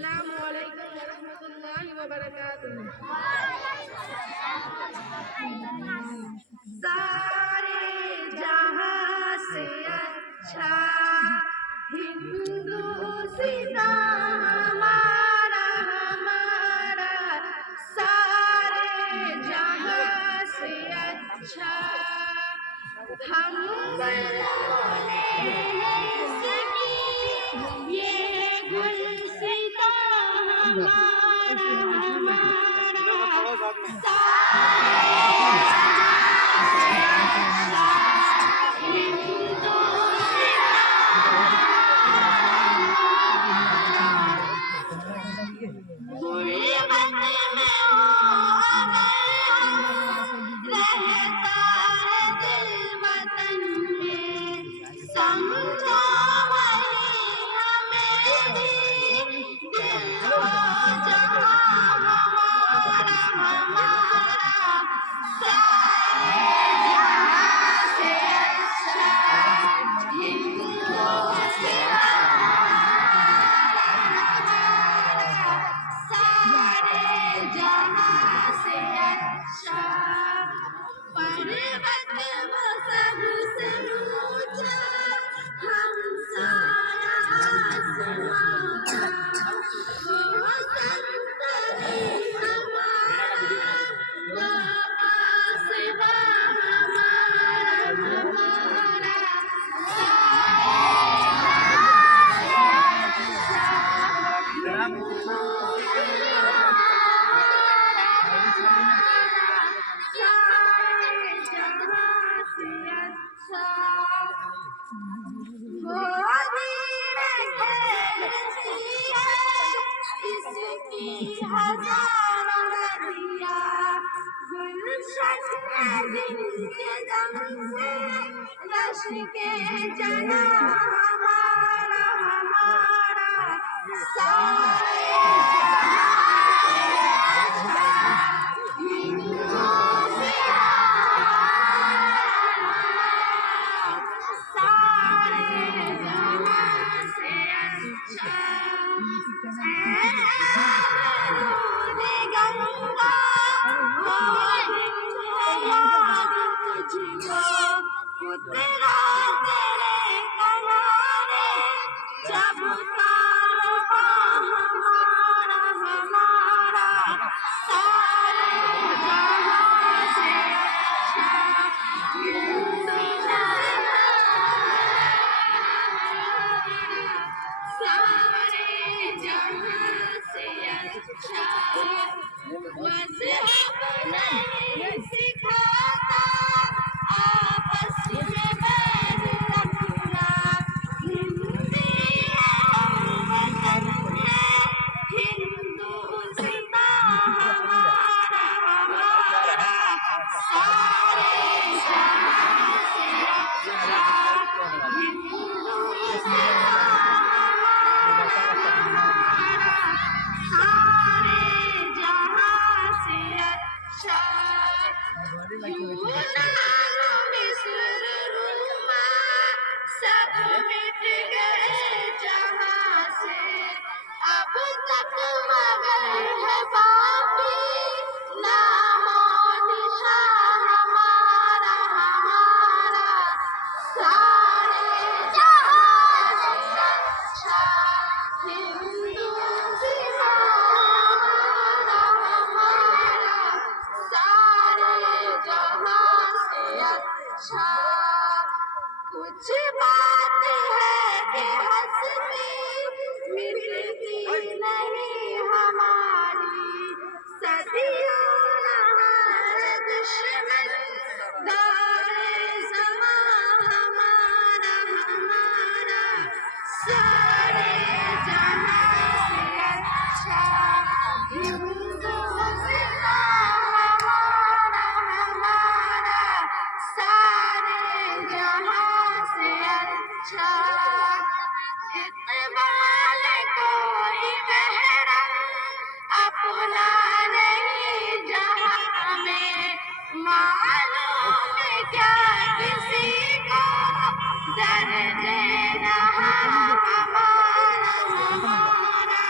अस्सलामु अलैकुम वरहमतुल्लाहि वबरकातुहू। सारे जहां से अच्छा हिंदुस्तान हमारा हमारा, सारे जहां से अच्छा हम बोले इसकी ये गुलसितां हमारा हमारा, के जना हमारा हमारा, तेरा तेरे किनारे जब तारा हमारा हमारा, सारे जहां से अच्छा सारे जहां से अच्छा मज़हब नहीं सिखाता आपस में बैर रखना, हिंदी है वतन है हिंदुस्तान हमारा हमारा, सारे जहां से अच्छा हिंदुस्तान हमारा, सारे जहां से अच्छा। यूनान मिस्र रोमा सब मिट गए जहां से, अब तक मगर है बाकी नामो निशान हमारा हमारा, सारे जहां से अच्छा हिंदुस्तान हमारा, सारे जहां से अच्छा। कुछ बात है कि हंसती मिटती नहीं हमारी, सदियों नहार दुश्मन दारे ज़मां हमारा हमारा, सारे जहां से अच्छा हिंदुस्तान हमारा हमारा, सारे जहां से अच्छा। इक़बाल कोई महरम अपना नहीं जहां में, मालूम क्या किसी को दर्द रहा हमारा हमारा,